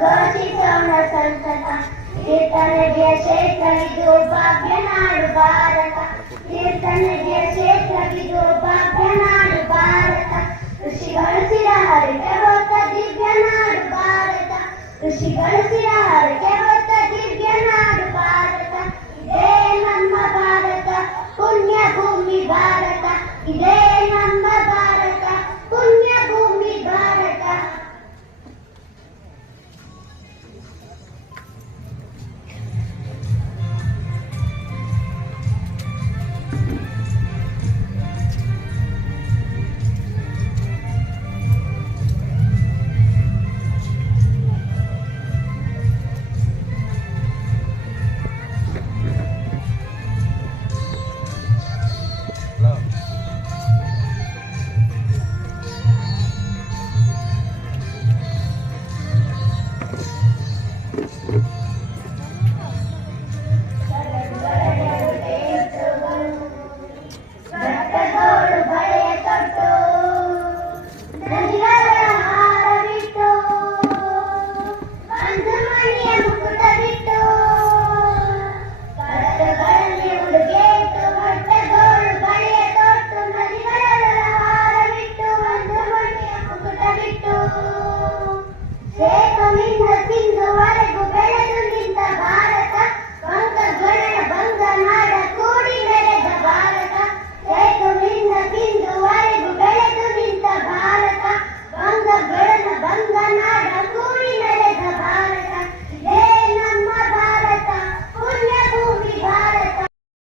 ಘೋಷಿಸೋಣ ಸಂತತ ಕೀರ್ತನೆಗೆ ಕ್ಷೇತ್ರವಿದು ಭಾಗ್ಯ ನಾಡು ಭಾರತ ಕೀರ್ತನೆಗೆ ಕ್ಷೇತ್ರವಿದು ಭಾಗ್ಯ ನಾಡು ಭಾರತ ಋಷಿಗಳು ಚಿರ ಹರಕೆ ಹೊತ್ತ ದಿವ್ಯ ನಾಡು ಭಾರತ ಋಷಿಗಳು ಚಿರ ಹರಕೆ